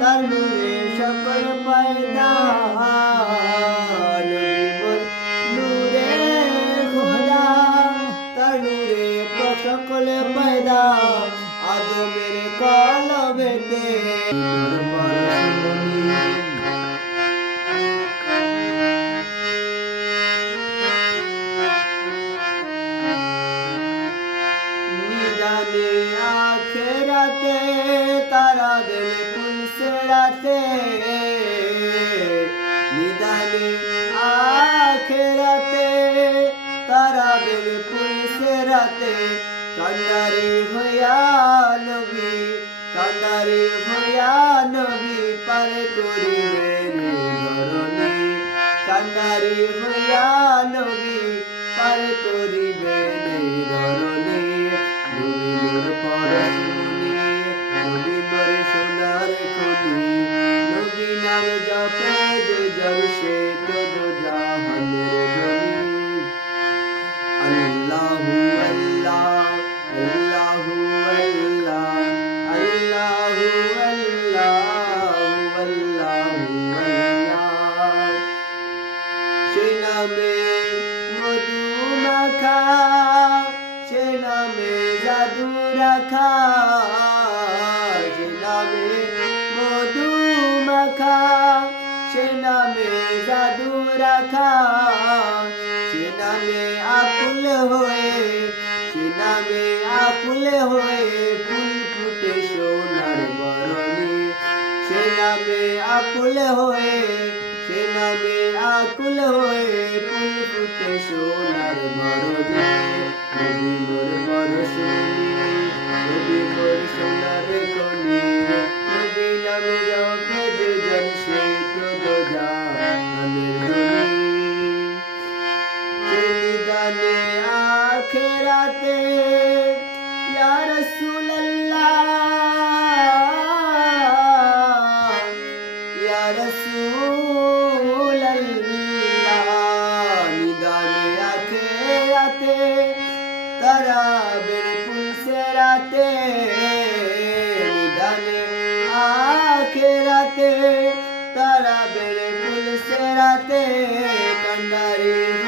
তার নূরে সকল পয়দা নূরে খোদা। তার নূরে সকল পয়দা আদমের কলবেতে। আখেরাতে তারা দেবে কুলসেরাতে নিদানে আখেরাতে তারা দেবে কুলসেরাতে কান্ডারি হইয়া নবী কান্ডারি হইয়া নবী পার করিবে কান্ডারি হইয়া নবী পার করিবে ধরণী। নবী মোর भल अहू बहू बला अल अहूबा बला सखा छ में खा রাখা। সে নামে আকুল হয়ে, সে নামে আকুল হয়ে ফুল ফুটে সোনার বরণী। সে নামে আকুল হয়ে, সে নামে আকুল হয়ে ফুল ফুটে সোনার বরণী। সোনার খনি নবী নামে জপে যে জন সে দুনিয়াতে নিদানে আখেরাতে তারা বেড়ে ফুল সেরাতে কান্দারি